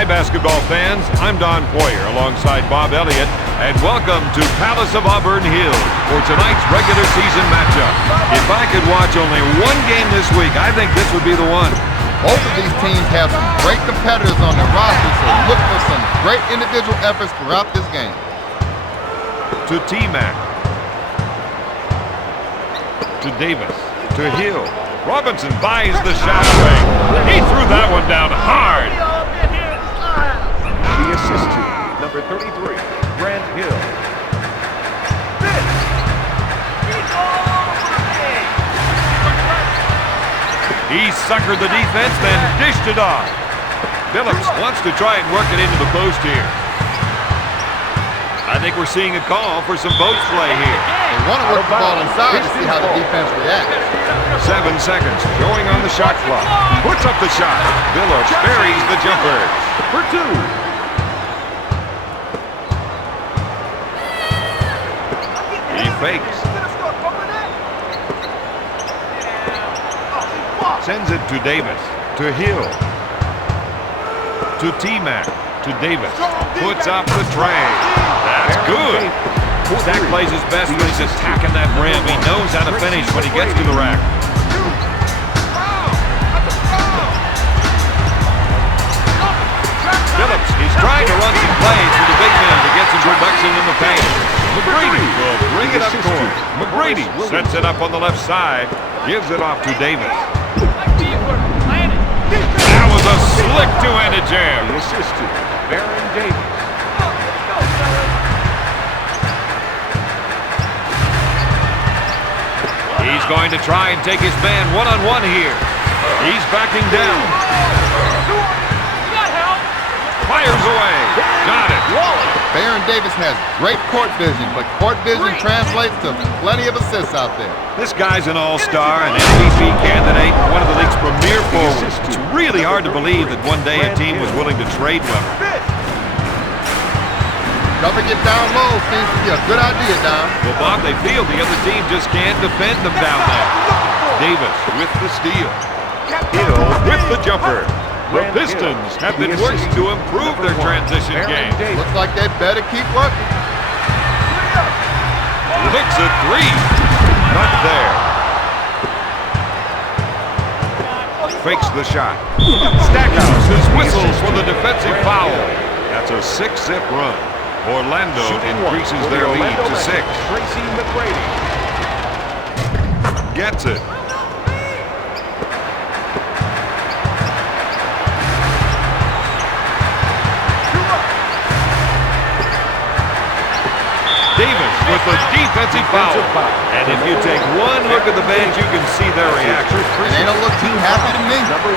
Hi, basketball fans. I'm Don Poyer alongside Bob Elliott, and welcome to Palace of Auburn Hills for tonight's regular season matchup. If I could watch only one game this week, I think this would be the one. Both of these teams have some great competitors on their roster, so look for some great individual efforts throughout this game. To T-Mac. To Davis. To Hill. Robinson buys the shot away. He threw that one down hard. The assist to number 33, Grant Hill. He suckered the defense, then dished it off. Phillips wants to try and work it into the post here. I think we're seeing a call for some post play here. They want to work the ball inside to see how the defense reacts. 7 seconds, going on the shot clock. Puts up the shot. Phillips buries the jumper. For two. He fakes. Sends it to Davis. To Hill. To T-Mac. To Davis. Puts up the tray. That's good. Zach plays his best when he's attacking that rim. He knows how to finish when he gets to the rack. Phillips, he's trying to run some plays with the big man to get some production in the paint. McGrady will bring it up court. McGrady sets it up on the left side. Gives it off to Davis. That was a slick two-handed jam. The assist to Baron Davis. He's going to try and take his man one-on-one here. He's backing down. Fires away. Got it. Baron Davis has great court vision, but court vision translates to plenty of assists out there. This guy's an all-star, an MVP candidate, one of the league's premier forwards. It's really hard to believe that one day a team was willing to trade Weber. Cover get down low seems to be a good idea, Don. Well, Bob, they feel the other team just can't defend them down there. Davis with the steal. Hill with the jumper. The Pistons have been working to improve their transition game. Looks like they better keep working. Hits a three. Not there. Fakes the shot. Stackhouse whistles for the defensive foul. That's a 6-zip run. Orlando increases their lead to 6. Tracy McGrady. Gets it. Davis with the defensive foul. And if you take one look at the bench, you can see their reaction. They don't look too happy to me. Number 1.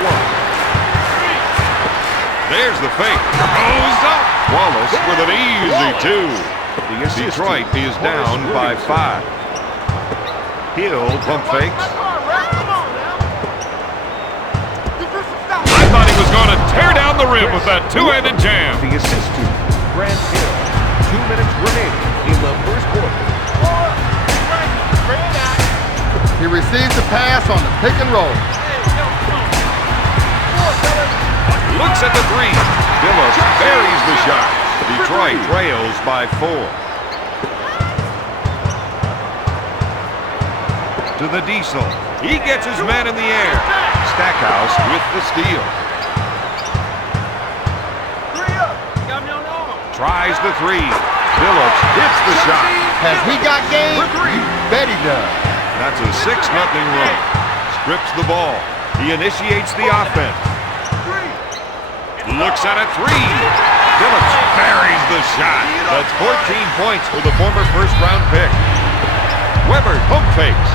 There's the fake. Goes up. Wallace with an easy 2. Detroit is down by 5. Hill pump fakes. I thought he was going to tear down the rim with that two-handed jam. The assist to Grant Hill. 2 minutes remaining in the first quarter. He receives the pass on the pick and roll. Looks at the 3. Phillips buries the shot. Detroit trails by 4. To the Diesel. He gets his man in the air. Stackhouse with the steal. Tries the 3. Phillips hits the shot. Has he got game? You bet he does. That's a 6-0 run. Strips the ball. He initiates the offense. Looks at a 3. Phillips buries the shot. That's 14 points for the former first-round pick. Weber pump fakes.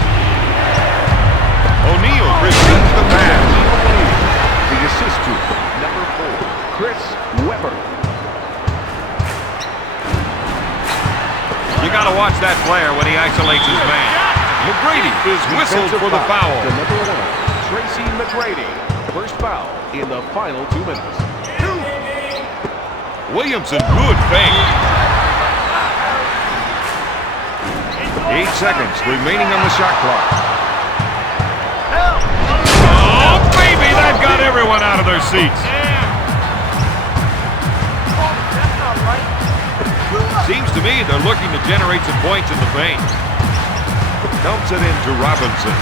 O'Neal receives the pass. The assist to number 4, Chris Weber. You got to watch that player when he isolates his man. McGrady is whistled for the foul. To number 1, Tracy McGrady. First foul in the final 2 minutes. Williamson, good fake. 8 seconds remaining on the shot clock. Oh, baby, that got everyone out of their seats. Seems to me they're looking to generate some points in the paint. Dumps it into Robinson.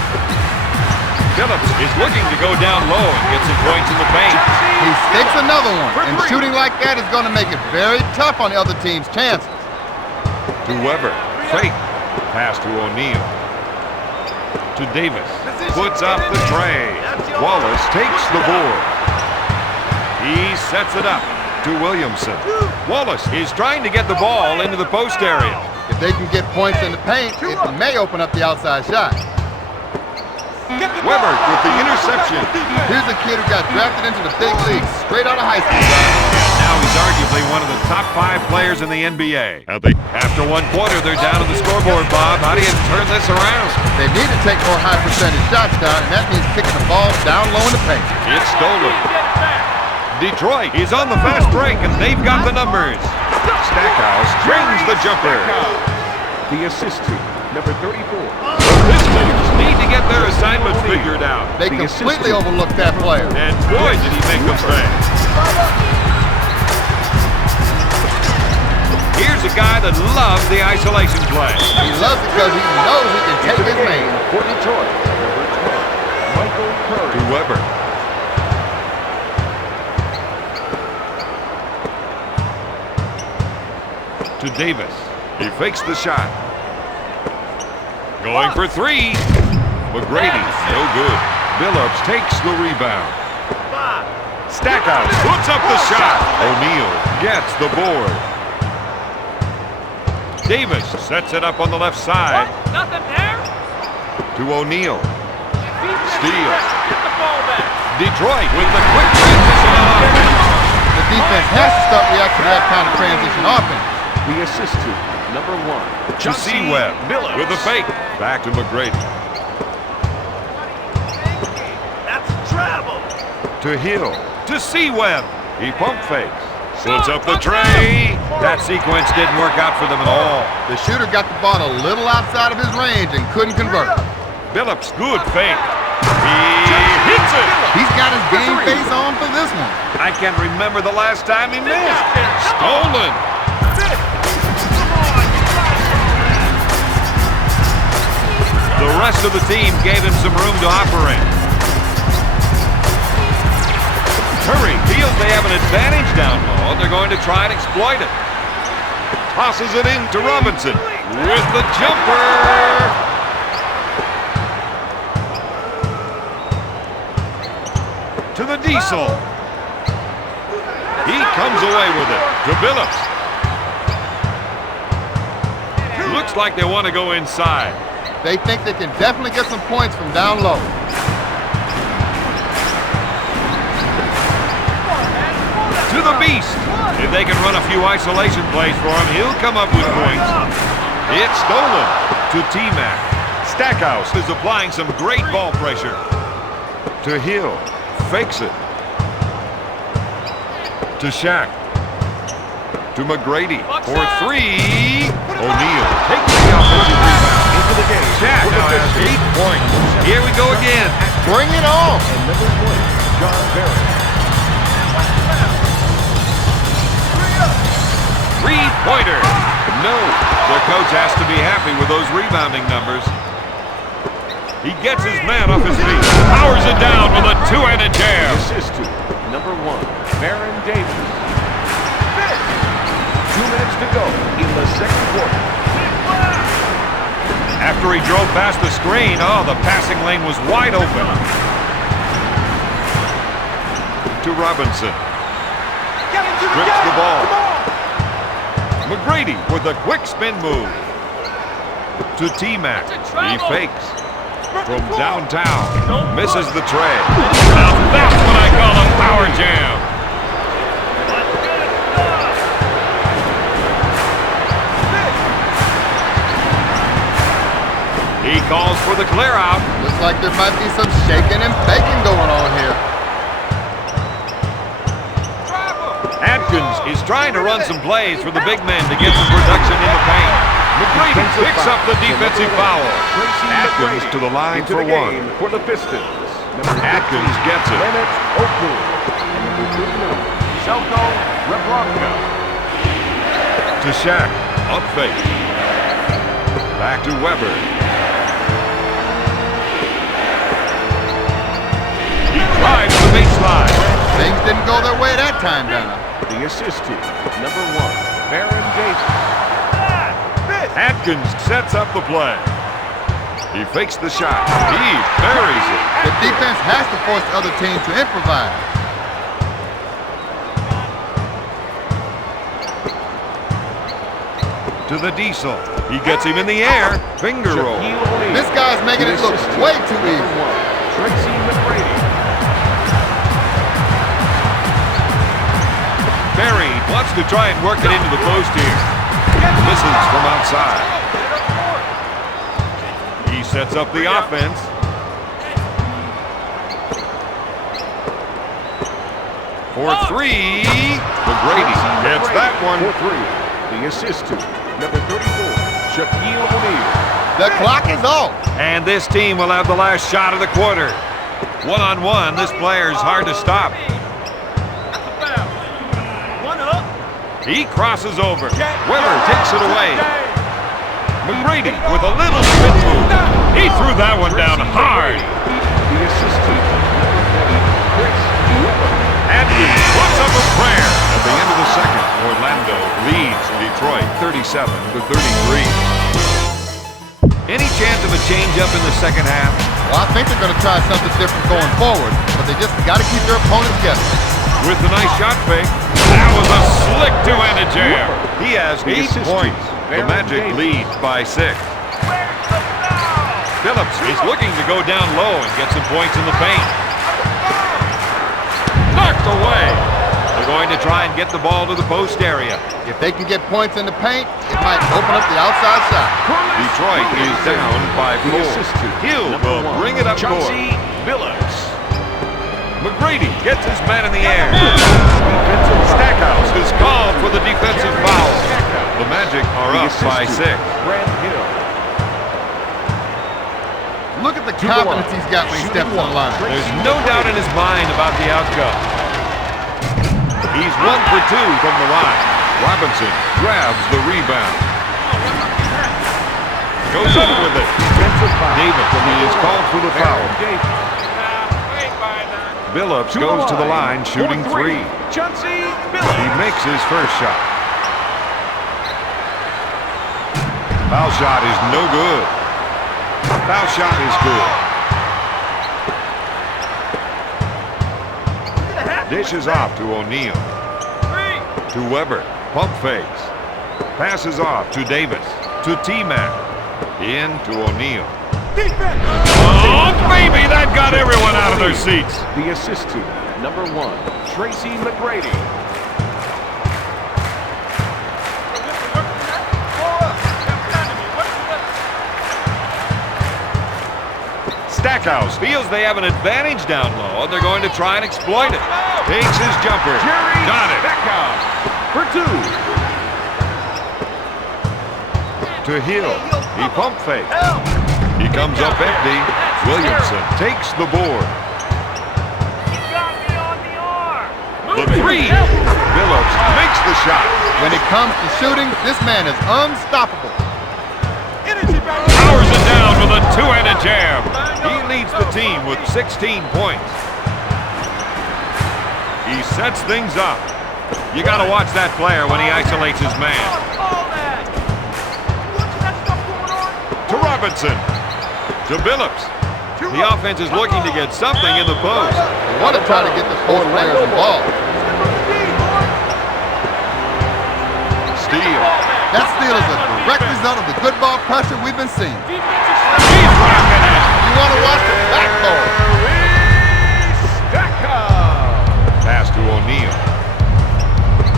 Phillips is looking to go down low and get some points in the paint. He sticks another one, and shooting like that is going to make it very tough on the other team's chances. To Weber. Fake. Pass to O'Neal. To Davis. Puts up the tray. Wallace takes the board. He sets it up to Williamson. Wallace is trying to get the ball into the post area. If they can get points in the paint, it may open up the outside shot. Weber with the interception. Here's a kid who got drafted into the big leagues straight out of high school. Now he's arguably one of the top 5 players in the NBA. After 1 quarter, they're down on the scoreboard, Bob. How do you turn this around? They need to take more high percentage shots down, and that means kicking the ball down low in the paint. It's stolen. Detroit is on the fast break, and they've got the numbers. Stackhouse brings the jumper. The assist to number 34. The Pistons need to get their assignments figured out. They completely overlooked that player. And boy, did he make them pay. Here's a guy that loves the isolation play. He loves it because he knows he can take his man. For Detroit, number 12, Michael Curry. To Weber. To Davis. He fakes the shot. Going for 3. McGrady, no good. Billups takes the rebound. Stackhouse puts up the shot. O'Neal gets the board. Davis sets it up on the left side. Nothing there. To O'Neal. Steal. Get the ball back. Detroit with the quick transition on offense. The defense has to start reacting to that kind of transition offense. The assist to number 1, To Seaweb with a fake. Back to McGrady. That's travel. To Hill. To Seaweb. He pump fakes. Puts up the tray. That sequence didn't work out for them at all. The shooter got the ball a little outside of his range and couldn't convert. Billups, good fake. He hits it. He's got his game face on for this one. I can't remember the last time he missed. Stolen. The rest of the team gave him some room to operate. Curry feels they have an advantage down low, and they're going to try and exploit it. Tosses it in to Robinson with the jumper. To the Diesel. He comes away with it to Billups. Looks like they want to go inside. They think they can definitely get some points from down low. To the Beast. If they can run a few isolation plays for him, he'll come up with points. It's stolen to T-Mac. Stackhouse is applying some great ball pressure. To Hill. Fakes it. To Shaq. To McGrady for 3. O'Neal takes the offensive rebound. Into the game. Shaq now has 8 points. Here we go again. Bring it on. And number 20, John Barrett. 3-pointer. No. The coach has to be happy with those rebounding numbers. He gets his man off his feet. Powers it down with a 2-handed jam. Assist to number 1, Baron Davis. 2 minutes to go in the second quarter. After he drove past the screen, the passing lane was wide open. To Robinson. Strips the ball. McGrady with a quick spin move. To T-Mac. He fakes. From downtown. Misses the tray. Now that's what I call a power jam. He calls for the clear out. Looks like there might be some shaking and baking going on here. Atkins is trying to run some plays for the big man to get some production in the paint. McGrady picks up the defensive foul. Atkins to the line for 1. For the Pistons. Atkins gets it. Leonard O'Toole. Selko Rebronka. To Shaq. Up fake. Back to Weber. He drives the baseline. Things didn't go their way that time, Don. The assist to number 1, Baron Davis. Atkins sets up the play. He fakes the shot. He buries it. The defense has to force the other team to improvise. To the Diesel. He gets him in the air. Finger roll. This guy's making it look way too easy. Tracy McGrady. Barry wants to try and work it into the post here. Misses from outside. He sets up the offense. For 3. McGrady gets that one. For 3. The assist to number 34, Shaquille O'Neal. The clock is off. And this team will have the last shot of the quarter. One-on-one, this player is hard to stop. He crosses over. Weber takes it away. McGrady with a little spin move. He threw that one down hard. The assist to number 10, Chris Weber. Atkins puts up a prayer. At the end of the second, Orlando leads Detroit 37-33. Any chance of a change-up in the second half? Well, I think they're going to try something different going forward, but they just got to keep their opponents guessing. With the nice shot fake, that was a slick two-handed jam. He has 8 points. The Magic lead by 6. Phillips is looking to go down low and get some points in the paint. Knocked away. They're going to try and get the ball to the post area. If they can get points in the paint, it might open up the outside shot. Detroit is down by 4. Hill will bring it up court. Billups. McGrady gets his man in the air. Stackhouse is called for the defensive foul. The Magic are up by 6. Grant Hill. Look at the confidence he's got when he steps on the line. There's no doubt in his mind about the outcome. He's 1 for 2 from the line. Robinson grabs the rebound. Goes up with it. Davis is called for the foul. Billups goes to the line shooting 3. He makes his first shot. Foul shot is no good. Foul shot is good. Dishes off to O'Neal. To Weber. Pump fakes. Passes off to Davis. To T-Mac. In to O'Neal. Oh, baby, that got everyone out of their seats. The assist to number 1, Tracy McGrady. Stackhouse feels they have an advantage down low, and they're going to try and exploit it. Takes his jumper. Got it. Stackhouse for 2. To Hill. He pump fakes. He comes up empty. Williamson takes the board. The 3. Billups makes the shot. When it comes to shooting, this man is unstoppable. Powers it down with a two-handed jam. He leads the team with 16 points. He sets things up. You got to watch that player when he isolates his man. To Robinson. To Billups. The offense is looking to get something in the post. They want to try to get the post players involved. Steal. That steal is a direct result of the good ball pressure we've been seeing. He's rocking it. You want to watch the backboard. Pass to O'Neal.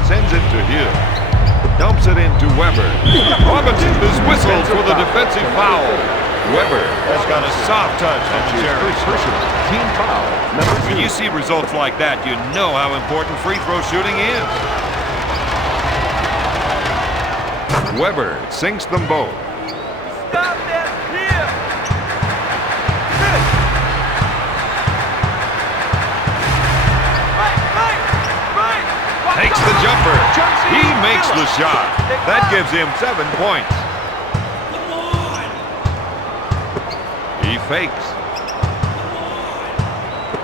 Sends it to Hill. Dumps it into Weber. Robinson is whistled for the defensive foul. Weber has got a soft touch on the Jerry. Team foul number 2. When you see results like that, you know how important free throw shooting is. Weber sinks them both. Stop that here. Takes the jumper. He makes makes the shot. That gives him 7 points. He fakes.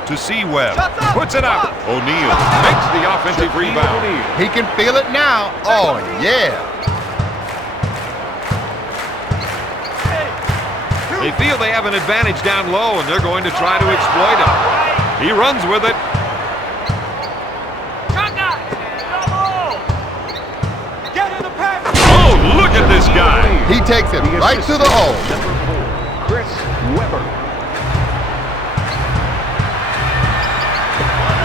To Webb. Puts it up. O'Neal makes the offensive rebound. He can feel it now. Oh, yeah. They feel they have an advantage down low, and they're going to try to exploit it. He runs with it. Oh, look at this guy. He takes it right to the hole. Chris Webber.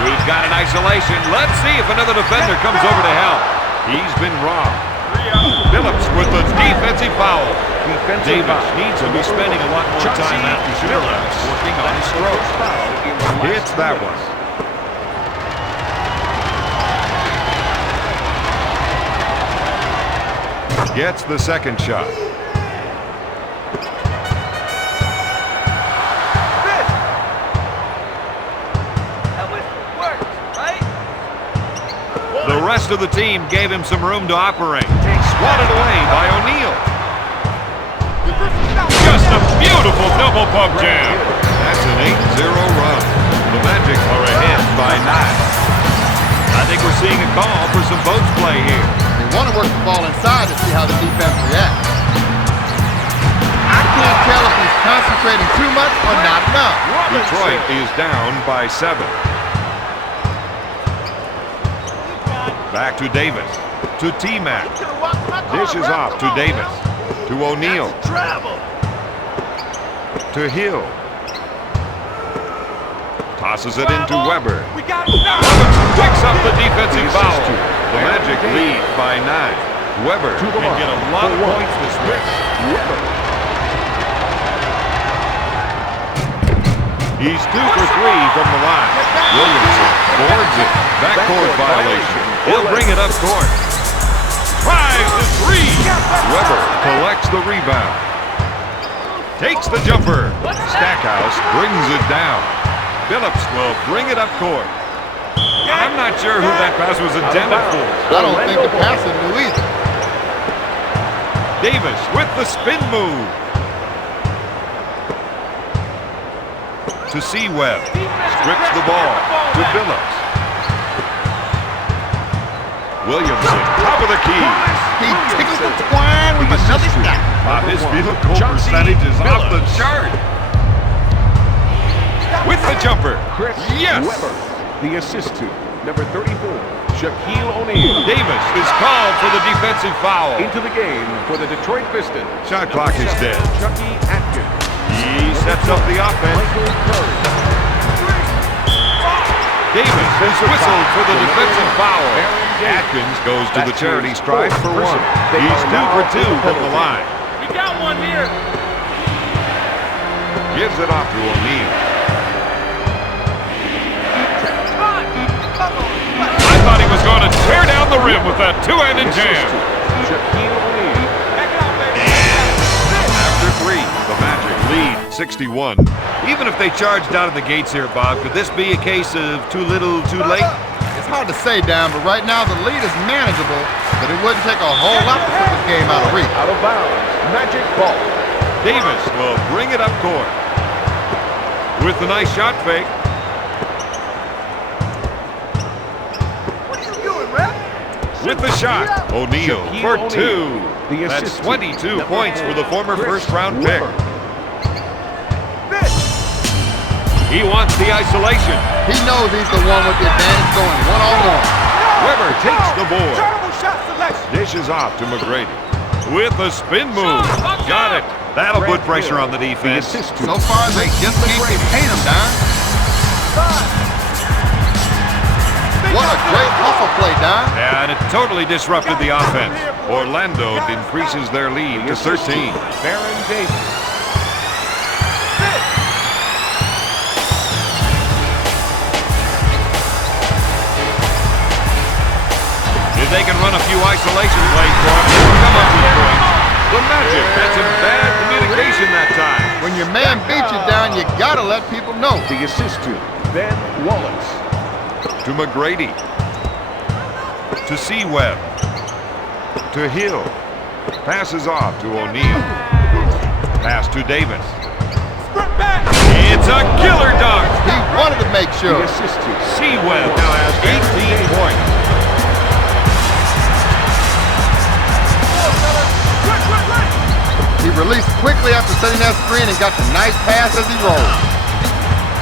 We've got an isolation. Let's see if another defender comes over to help. He's been robbed. Phillips with the defensive foul. Davis needs to be spending a lot more time after Phillips working on his stroke. Hits that one. Gets the second shot. The rest of the team gave him some room to operate. Swatted away by O'Neal. Just a beautiful double pump jam. That's an 8-0 run. The Magic are ahead by 9. I think we're seeing a call for some post play here. They want to work the ball inside to see how the defense reacts. I can't tell if he's concentrating too much or not enough. Detroit is down by 7. Back to Davis. To T-Mac. Dishes off to Davis. To O'Neal. To Hill. Tosses it into Webber. Picks up the defensive foul. The Magic lead by 9. Webber can get a lot of points this week. He's 2 for 3 from the line. Williamson boards it. Backcourt violation. He'll bring it up court. Tries the 3. Webber collects the rebound. Takes the jumper. Stackhouse brings it down. Phillips will bring it up court. I'm not sure who that pass was intended for. I don't think the passing knew either. Davis with the spin move. To Webb. Strips the ball to Phillips. Williamson, top of the key. He tickles the twine with another shot. His field goal percentage is off the chart. With the jumper. Yes. Webber, the assist to number 34, Shaquille O'Neal. Davis is called for the defensive foul. Into the game for the Detroit Pistons. Shot clock is dead. Chucky Atkins. He sets up the offense. Davis is whistled for the defensive foul. Atkins goes to the charity stripe for 1. He's 2 for 2 from the line. We got one here. Gives it off to O'Neal. I thought he was going to tear down the rim with that two-handed jam. Shaquille O'Neal. After 3, the Magic lead 61. Even if they charged out of the gates here, Bob, could this be a case of too little, too late? It's hard to say, Don, but right now the lead is manageable, but it wouldn't take a whole lot to put this game out of reach. Out of bounds. Magic ball. Davis will bring it up court. With the nice shot fake. With the shot, O'Neal for 2. That's 22 points for the former first-round pick. He wants the isolation. He knows he's the one with the advantage going one-on-one. Webber takes the board. Dishes off to McGrady. With a spin move. Got it. That'll put pressure on the defense. So far, they just can't contain him, Don. What a great hustle play, Don. Yeah, and it totally disrupted the offense. Orlando increases their lead to 13. Baron Davis. If they can run a few isolation plays for him, they'll come up with points. The Magic had some bad communication that time. When your man beats you down, you gotta let people know. The assist to Ben Wallace. To McGrady. To Webb. to Hill. Passes off to O'Neal. Pass to Davis. It's a killer dunk. He wanted to make sure. The assist to Webb now has 18 points. He released quickly after setting that screen and got the nice pass as he rolled.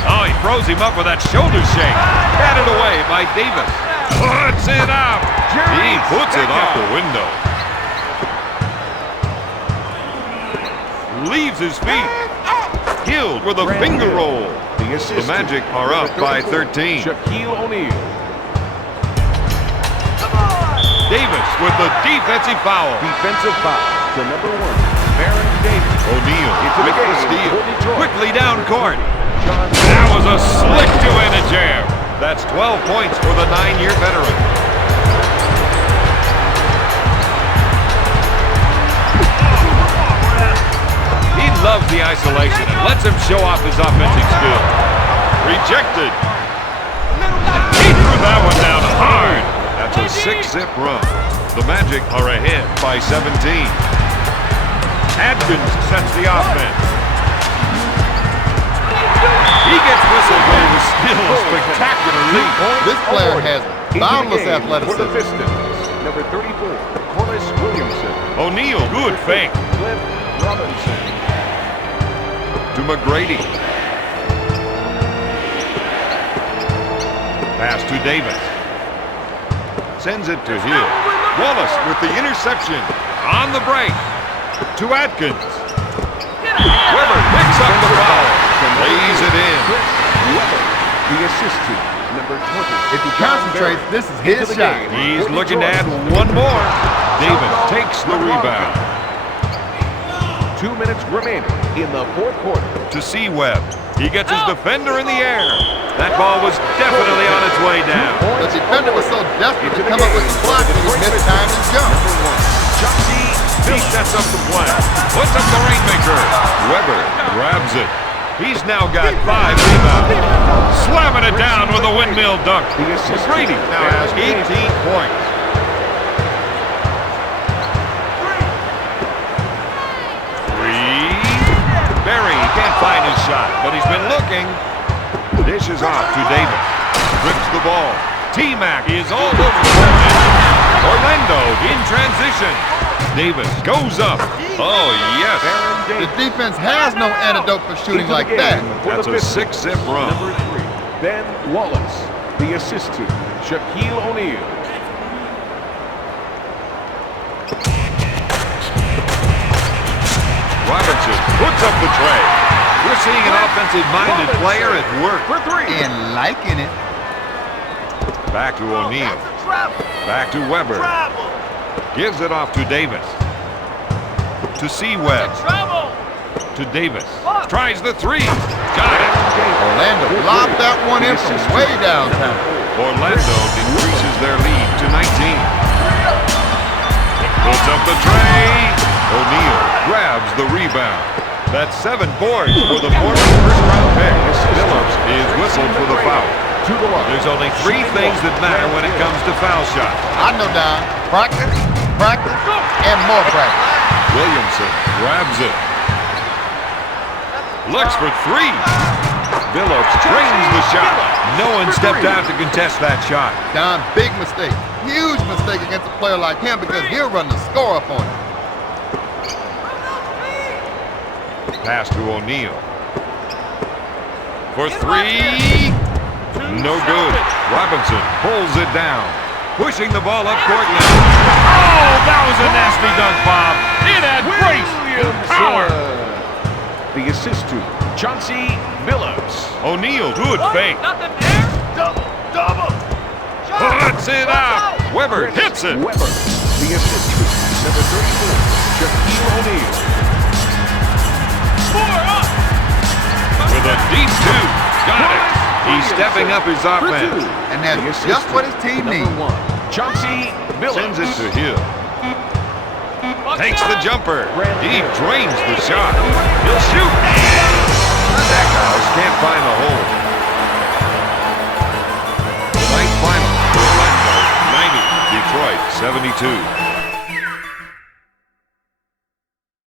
Oh, he froze him up with that shoulder shake. Batted away by Davis. Puts it up. He puts it off the window. Leaves his feet. Hill with a finger roll. The Magic are up by 13. Shaquille O'Neal. Davis with the defensive foul. Defensive foul to number 1. Baron Davis. O'Neal with the steal. Quickly down court. John That was a slick two-handed jam. That's 12 points for the 9-year veteran. He loves the isolation and lets him show off his offensive skill. Rejected. He threw that one down hard. That's a 6-zip run. The Magic are ahead by 17. Adkins sets the offense. He gets whistled for his skill. Spectacular leap. This player has boundless for the athleticism. Pistons. Number 34, Corliss Williamson. O'Neal, good fake. Cliff Robinson. To McGrady. Pass to Davis. Sends it to Hill. Wallace with the interception. On the break. To Adkins. Weber picks up the foul. Lays it in. Weber, the assist to number 20. If he concentrates, this is his shot. He's looking to add one more. Davis takes the rebound. 2 minutes remaining in the fourth quarter. To Webb. He gets his defender in the air. That ball was definitely on its way down. The defender was so desperate to come up with the block that he missed time and jump. He sets up the play. Puts up the rainmaker. Weber grabs it. He's now got 5 rebounds. Slamming it down with a windmill dunk. Brady now has 18 points. Barry can't find his shot, but he's been looking. Dishes off to Davis. Grips the ball. T-Mac is all over the place. Orlando in transition. Davis goes up. Oh, yes. The defense has no antidote for shooting like that. That's a 6-zip run. Number 3, Ben Wallace. The assist to Shaquille O'Neal. Robinson puts up the tray. We're seeing an offensive-minded player at work. For 3. And liking it. Back to O'Neal. Back to Weber. Gives it off to Davis. To Webb. To Davis. Tries the 3. Got it. Orlando lobbed that one in from way downtown. Orlando increases their lead to 19. Puts up the tray. O'Neal grabs the rebound. That's 7 boards for the former first-round pick. Phillips is whistled for the foul. There's only 3 things that matter when it comes to foul shots. I know, Don. Practice, practice, and more practice. Williamson grabs it. Looks for 3. Phillips drains the shot. No one stepped out to contest that shot. Don, big mistake. Huge mistake against a player like him because he'll run the score up on him. Pass to O'Neal. For 3. No good. Robinson pulls it down. Pushing the ball up court now. Oh, that was a nasty dunk, Bob. It had grace and power. The assist to Chauncey Billups. O'Neal, good fake. Nothing there. Double. Puts it out. Weber hits it. Weber, the assist to number 34, Shaquille O'Neal. With a deep 2. Got it. He's stepping up his offense. And that's just what his team needs. Number 1, Chauncey Billups. Sends it to Hill. Takes the jumper. He drains the shot. He'll shoot. Stackhouse can't find the hole. The ninth final. Orlando 90. Detroit 72.